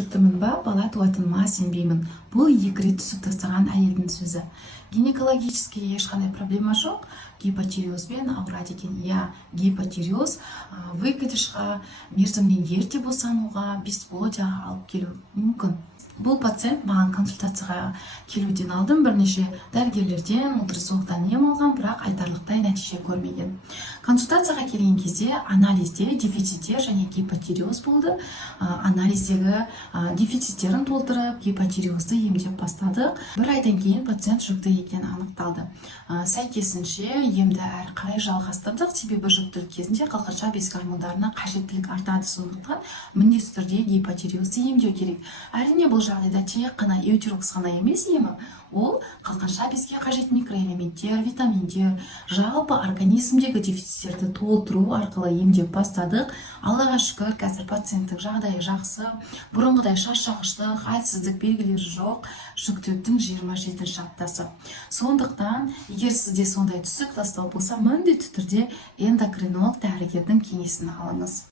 жүктімін ба, бала туатыныма сенбеймін. Бұл 2 рет түсіп тастаған әйелдің сөзі. Гинекологический ешқандай проблема жоқ. Гипотиреозбен ауырады екен. Гипотиреоз выкидышқа, мерзімнен ерте босануға, бесплодияға алып келу мүмкін. Бұл пациент маған консультацияға келуден алдым бірнеше дәрігерлерден ультразвуктан ем алған, бірақ айтарлықтай нәтиже көрмеген. Консультацияға келген кезде анализде дефициттер және гипотиреоз болды. Анализдегі дефициттерін толтырып, гипотиреозды емдеп бастадық. Бір айдан кейін пациент жүкті екені анықталды. Сәйкесінше емді әрі қарай жалғастырдық, себебі жүктілік кезінде қалқанша без гормондарына қажеттілік артады, сондықтан міндетті түрде гипотиреозды емдеу керек. Әрине бұл жағдайда тек қана эутерокс қана емес емі, ол қалқанша безге қажет микроэлементтер, витаминдер, жалпы организмдегі дефициттерді толтыру арқылы емдеп бастадық. Аллаға шүкір, қазір пациенттің жағдайы жақсы, бұрынғыдай шаршағыштық, әлсіздік белгілері жоқ, жүктіліктің 27-ші аптасы. Сондықтан, егер сізде сондай түсік тастау болса, міндетті түрде эндокринолог дәрігердің кеңесін алыңыз.